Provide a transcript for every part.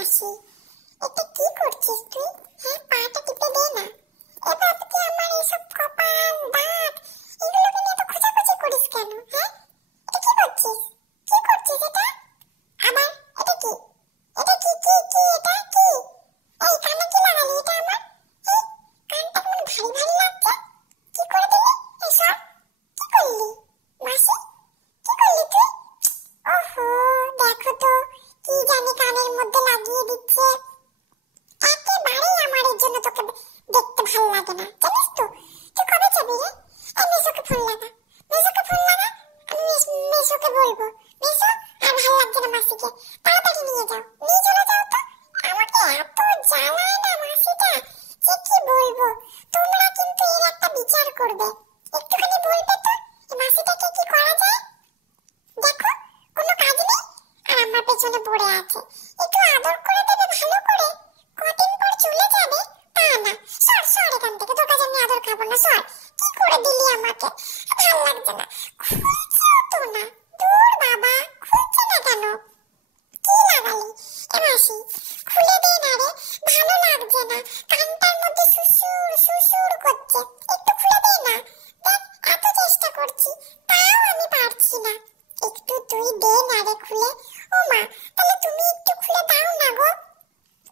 মাসি, এটা কি করছিস তুই? হ্যাঁ, পাটা টিপে দে না। এবার কি আমার এসব কপাল দাঁত এগুলোকে নিয়ে তো খোঁচাখুচি করিস কেন? হ্যাঁ, এটা কি করছিস? কি করছিস এটা? আবার এটা কি? এটা কি কি কি এটা কি? এই কানে কি লাগালি এটা আমার? এই কানটা কেমন ভারী ভারী লাগছে। কি করে দিলি এসব? কি করলি মাসি? কি করলি তুই? ওহো, দেখো তো কি জানি কানের মধ্যে লাগিয়ে দিচ্ছে। একেবারেই আমার এর জন্য তোকে দেখতে ভালো লাগে না, জানিস তো? তুই কবে যাবি রে? এই মেসোকে ফোন লাগা, মেসোকে ফোন লাগা। আমি মেসোকে বলবো, মেসো আর ভালো লাগছে না মাসিকে, তাড়াতাড়ি নিয়ে যাও, নিয়ে চলে যাও তো। আমাকে এত জ্বালায় না মাসিটা, যে কি বলবো। তোমরা কিন্তু এর একটা বিচার করবে, একটুখানি বলবে তো এই মাসিটাকে কি করা যায়। দেখো, কোনো কাজ নেই আর আমার পেছনে পড়ে আছে। একটু আদর করে দেবে ভালো করে, কদিন পর চলে যাবে তা না। সর সর এখান থেকে, তোর কাছে আমি আদর খাবো না, সর। কি করে দিলি আমাকে, ভালো লাগছে না। খুলছেও তো না, দূর বাবা, খুলছে না কেন? কি লাগালি এ মাসি? খুলে দে না রে, ভালো লাগছে না। কানটার মধ্যে সুসুর সুসুর করছে, একটু খুলে দে না। দেখ, এত চেষ্টা করছি তাও আমি পারছি না। একটু তুই দে না রে খুলে। ও মা, তাহলে তুমি একটু খুলে দাও না গো।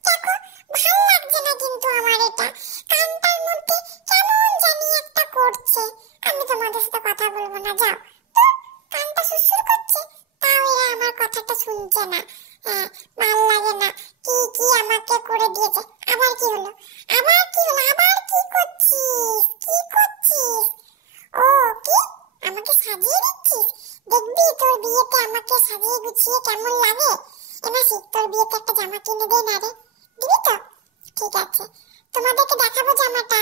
দেখো, ভালো লাগছে না কিন্তু আমার এটা। কানটার মধ্যে কেমন জানি একটা করছে। আমি তোমাদের সাথে কথা বলবো না, যাও তো। কানটা সুসুর করছে, তাও এরা আমার কথাটা শুনছে না। হ্যাঁ, ভালো লাগে না। কি কি আমাকে করে দিয়েছে। আবার কি হলো? আবার কি হলো? আবার কি করছিস? কি করছিস? ও, কি আমাকে সাজিয়ে দিচ্ছিস? দেখবি তোর বিয়েতে আমাকে সাজিয়ে গুছিয়ে কেমন লাগে। এমাসি, তোর বিয়েতে একটা জামা কিনে দে না রে, দিবি তো? ঠিক আছে, তোমাদেরকে দেখাবো জামাটা।